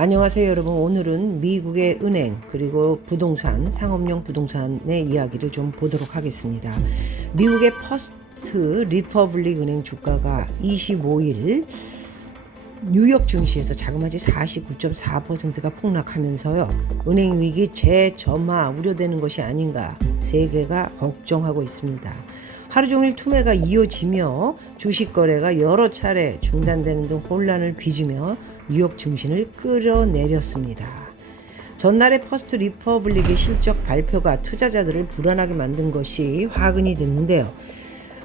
안녕하세요 여러분. 오늘은 미국의 은행 그리고 부동산, 상업용 부동산의 이야기를 좀 보도록 하겠습니다. 미국의 퍼스트 리퍼블릭 은행 주가가 25일 뉴욕 증시에서 자그마치 49.4%가 폭락하면서요, 은행 위기 재점화 우려되는 것이 아닌가 세계가 걱정하고 있습니다. 하루 종일 투매가 이어지며 주식 거래가 여러 차례 중단되는 등 혼란을 빚으며 뉴욕 증시를 끌어내렸습니다. 전날의 퍼스트 리퍼블릭의 실적 발표가 투자자들을 불안하게 만든 것이 화근이 됐는데요.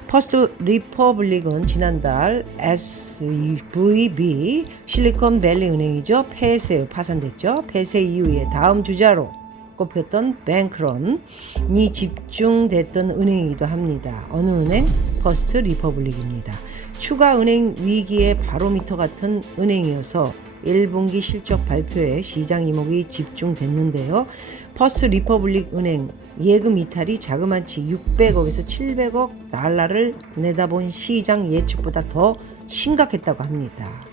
퍼스트 리퍼블릭은 지난달 SVB 실리콘밸리 은행이죠. 폐쇄 파산됐죠. 폐쇄 이후에 다음 주자로 꼽혔던 뱅크런이 집중됐던 은행이기도 합니다. 어느 은행? 퍼스트 리퍼블릭입니다. 추가 은행 위기의 바로미터 같은 은행이어서 1분기 실적 발표에 시장 이목이 집중됐는데요. 퍼스트 리퍼블릭 은행 예금 이탈이 자그마치 600억에서 700억 달러를 내다본 시장 예측보다 더 심각했다고 합니다.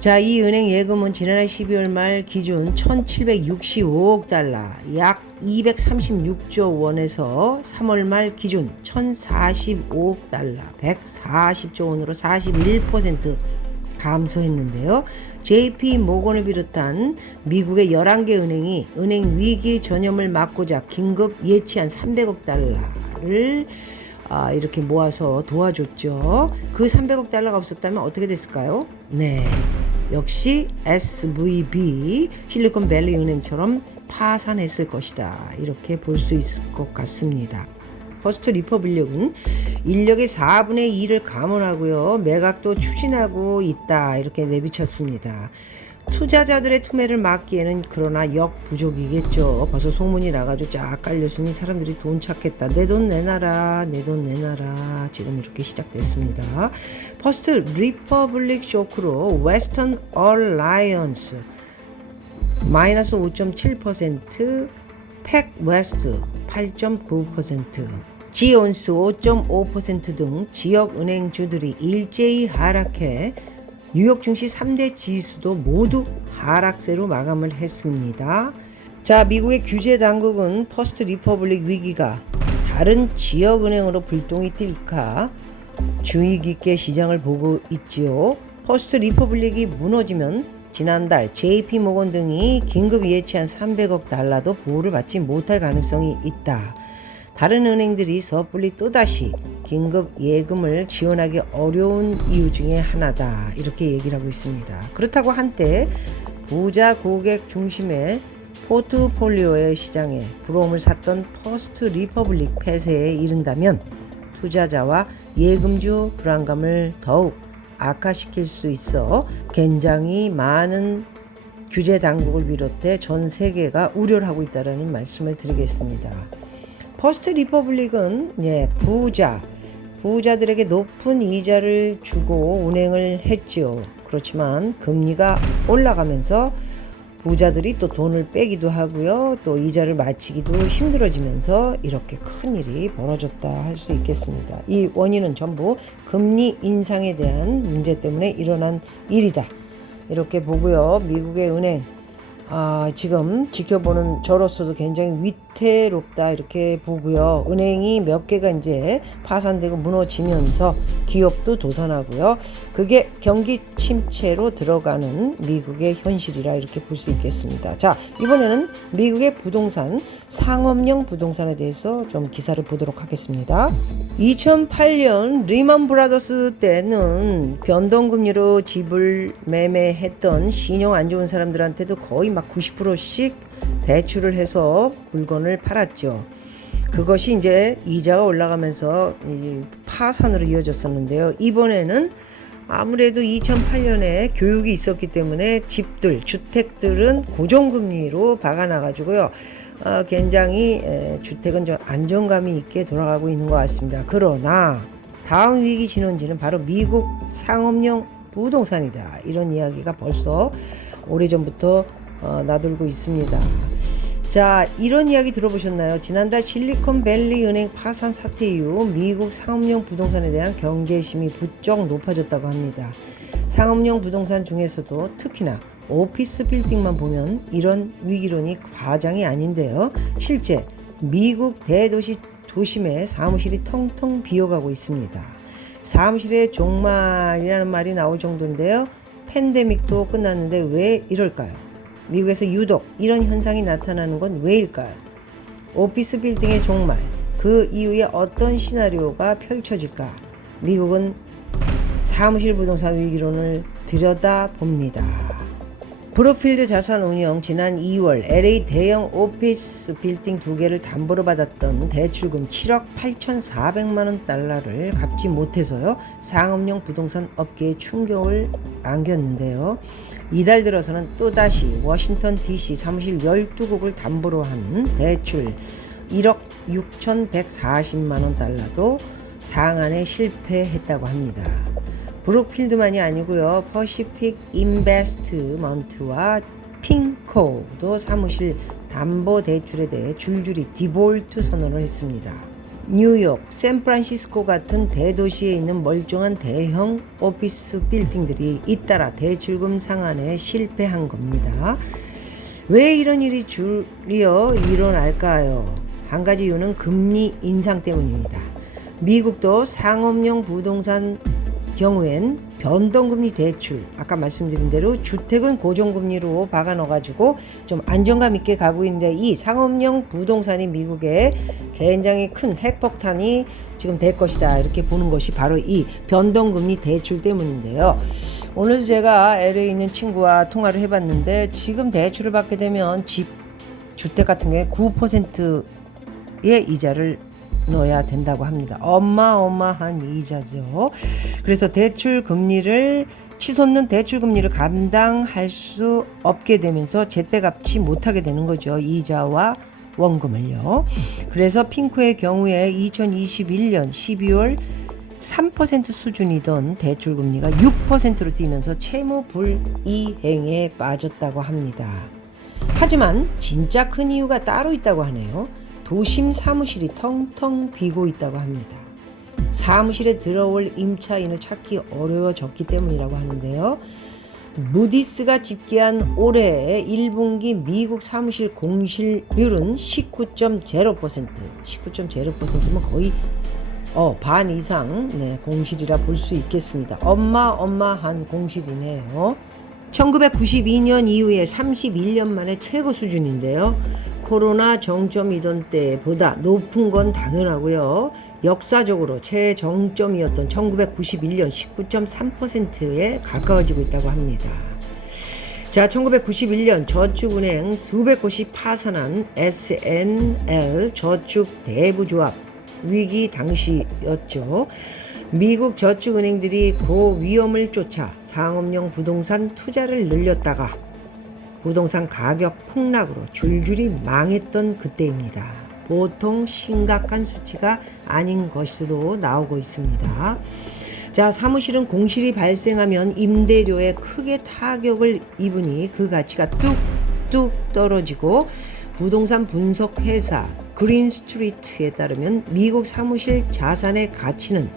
자, 이 은행 예금은 지난해 12월 말 기준 1,765억 달러, 약 236조 원에서 3월 말 기준 1,045억 달러, 140조 원으로 41% 감소했는데요. JP 모건을 비롯한 미국의 11개 은행이 은행 위기 전염을 막고자 긴급 예치한 300억 달러를 이렇게 모아서 도와줬죠. 그 300억 달러가 없었다면 어떻게 됐을까요? 네, 역시 SVB 실리콘밸리 은행처럼 파산했을 것이다, 이렇게 볼 수 있을 것 같습니다. 퍼스트 리퍼블릭은 인력의 4분의 2를 감원하고요, 매각도 추진하고 있다, 이렇게 내비쳤습니다. 투자자들의 투매를 막기에는 그러나 역부족이겠죠. 벌써 소문이 나가지고 쫙 깔렸으니 사람들이 돈 찾겠다, 내 돈 내놔라, 내 돈 내놔라, 지금 이렇게 시작됐습니다. 퍼스트 리퍼블릭 쇼크로 웨스턴 얼라이언스 마이너스 5.7%, 팩 웨스트 8.9%, 지온스 5.5% 등 지역 은행주들이 일제히 하락해 뉴욕 증시 3대 지수도 모두 하락세로 마감을 했습니다. 자, 미국의 규제 당국은 퍼스트 리퍼블릭 위기가 다른 지역 은행으로 불똥이 뛸까 주의 깊게 시장을 보고 있지요. 퍼스트 리퍼블릭이 무너지면 지난달 JP 모건 등이 긴급 예치한 300억 달러도 보호를 받지 못할 가능성이 있다. 다른 은행들이 섣불리 또다시 긴급 예금을 지원하기 어려운 이유 중에 하나다, 이렇게 얘기를 하고 있습니다. 그렇다고 한때 부자 고객 중심의 포트폴리오의 시장에 부러움을 샀던 퍼스트 리퍼블릭 폐쇄에 이른다면 투자자와 예금주 불안감을 더욱 악화시킬 수 있어 굉장히 많은 규제 당국을 비롯해 전 세계가 우려를 하고 있다는 말씀을 드리겠습니다. 퍼스트 리퍼블릭은 부자들에게 높은 이자를 주고 운행을 했지요. 그렇지만 금리가 올라가면서 부자들이 또 돈을 빼기도 하고요, 또 이자를 마치기도 힘들어지면서 이렇게 큰 일이 벌어졌다 할 수 있겠습니다. 이 원인은 전부 금리 인상에 대한 문제 때문에 일어난 일이다, 이렇게 보고요. 미국의 은행 지금 지켜보는 저로서도 굉장히 위태롭다, 이렇게 보고요. 은행이 몇 개가 이제 파산되고 무너지면서 기업도 도산하고요. 그게 경기 침체로 들어가는 미국의 현실이라 이렇게 볼 수 있겠습니다. 자, 이번에는 미국의 부동산, 상업용 부동산에 대해서 좀 기사를 보도록 하겠습니다. 2008년 리먼 브라더스 때는 변동금리로 집을 매매했던 신용 안 좋은 사람들한테도 거의 막 90%씩 대출을 해서 물건을 팔았죠. 그것이 이제 이자가 올라가면서 파산으로 이어졌었는데요. 이번에는 아무래도 2008년에 교육이 있었기 때문에 주택들은 고정금리로 박아놔가지고요, 굉장히 주택은 좀 안정감이 있게 돌아가고 있는 것 같습니다. 그러나 다음 위기 진원지는 바로 미국 상업용 부동산이다, 이런 이야기가 벌써 오래전부터 나돌고 있습니다. 자, 이런 이야기 들어보셨나요? 지난달 실리콘밸리 은행 파산 사태 이후 미국 상업용 부동산에 대한 경계심이 부쩍 높아졌다고 합니다. 상업용 부동산 중에서도 특히나 오피스 빌딩만 보면 이런 위기론이 과장이 아닌데요. 실제 미국 대도시 도심의 사무실이 텅텅 비어가고 있습니다. 사무실의 종말이라는 말이 나올 정도인데요. 팬데믹도 끝났는데 왜 이럴까요? 미국에서 유독 이런 현상이 나타나는 건 왜일까요? 오피스 빌딩의 종말, 그 이후에 어떤 시나리오가 펼쳐질까? 미국은 사무실 부동산 위기론을 들여다봅니다. 브룩필드 자산운용 지난 2월 LA 대형 오피스 빌딩 2개를 담보로 받았던 대출금 7억 8,400만 원 달러를 갚지 못해서요. 상업용 부동산 업계에 충격을 안겼는데요. 이달 들어서는 또다시 워싱턴 DC 사무실 12곳을 담보로 한 대출 1억 6,140만 원 달러도 상환에 실패했다고 합니다. 브룩필드만이 아니고요. 퍼시픽 인베스트먼트와 핑코도 사무실 담보 대출에 대해 줄줄이 디볼트 선언을 했습니다. 뉴욕, 샌프란시스코 같은 대도시에 있는 멀쩡한 대형 오피스 빌딩들이 잇따라 대출금 상환에 실패한 겁니다. 왜 이런 일이 줄이어 일어날까요? 한 가지 이유는 금리 인상 때문입니다. 미국도 상업용 부동산 경우엔 변동금리 대출, 아까 말씀드린 대로 주택은 고정금리로 박아넣어가지고 좀 안정감 있게 가고 있는데, 이 상업용 부동산이 미국의 굉장히 큰 핵폭탄이 지금 될 것이다, 이렇게 보는 것이 바로 이 변동금리 대출 때문인데요. 오늘 제가 LA에 있는 친구와 통화를 해봤는데, 지금 대출을 받게 되면 주택 같은 경우에 9%의 이자를 넣어야 된다고 합니다. 어마어마한 이자죠. 그래서 대출 금리를 치솟는 대출 금리를 감당할 수 없게 되면서 제때 갚지 못하게 되는 거죠. 이자와 원금을요. 그래서 핑크의 경우에 2021년 12월 3% 수준이던 대출 금리가 6%로 뛰면서 채무 불이행에 빠졌다고 합니다. 하지만 진짜 큰 이유가 따로 있다고 하네요. 도심 사무실이 텅텅 비고 있다고 합니다. 사무실에 들어올 임차인을 찾기 어려워졌기 때문이라고 하는데요. 무디스가 집계한 올해의 1분기 미국 사무실 공실률은 19.0%, 19.0%면 거의 반 이상 공실이라 볼 수 있겠습니다. 어마어마한 공실이네요. 1992년 이후에 31년 만에 최고 수준인데요. 코로나 정점이던 때보다 높은 건 당연하고요. 역사적으로 최정점이었던 1991년 19.3%에 가까워지고 있다고 합니다. 자, 1991년 저축은행 수백 곳이 파산한 S&L 저축대부조합 위기 당시였죠. 미국 저축은행들이 그 위험을 쫓아 상업용 부동산 투자를 늘렸다가 부동산 가격 폭락으로 줄줄이 망했던 그때입니다. 보통 심각한 수치가 아닌 것으로 나오고 있습니다. 자, 사무실은 공실이 발생하면 임대료에 크게 타격을 입으니 그 가치가 뚝뚝 떨어지고, 부동산 분석 회사 그린스트리트에 따르면 미국 사무실 자산의 가치는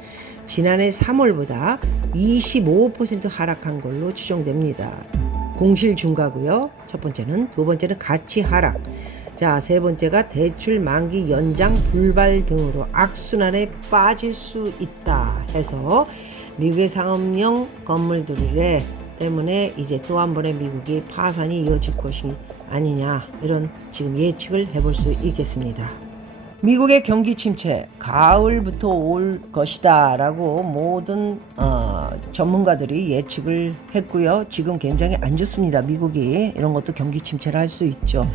지난해 3월보다 25% 하락한 걸로 추정됩니다. 공실 증가고요. 첫 번째는. 두 번째는 가치 하락. 자, 세 번째가 대출 만기 연장 불발 등으로 악순환에 빠질 수 있다 해서 미국의 상업용 건물들에 때문에 이제 또 한 번의 미국이 파산이 이어질 것이 아니냐, 이런 지금 예측을 해볼 수 있겠습니다. 미국의 경기 침체 가을부터 올 것이다 라고 모든 전문가들이 예측을 했고요. 지금 굉장히 안 좋습니다. 미국이. 이런 것도 경기 침체를 할 수 있죠.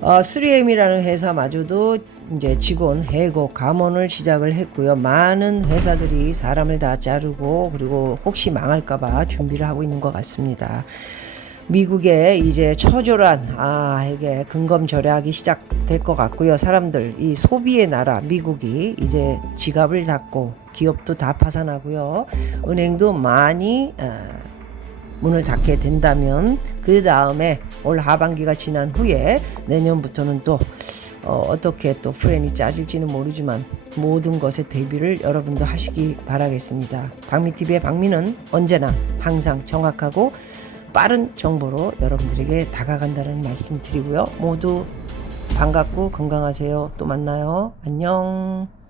3M이라는 회사마저도 이제 직원 해고 감원을 시작을 했고요. 많은 회사들이 사람을 다 자르고, 그리고 혹시 망할까봐 준비를 하고 있는 것 같습니다. 미국에 이제 처절한 이게 근검 절약이 시작될 것 같고요. 사람들, 이 소비의 나라 미국이 이제 지갑을 닫고 기업도 다 파산하고요. 은행도 많이 문을 닫게 된다면, 그 다음에 올 하반기가 지난 후에 내년부터는 또 어떻게 또 플랜이 짜질지는 모르지만 모든 것에 대비를 여러분도 하시기 바라겠습니다. 박미TV의 박미는 언제나 항상 정확하고 빠른 정보로 여러분들에게 다가간다는 말씀 드리고요. 모두 반갑고 건강하세요. 또 만나요. 안녕.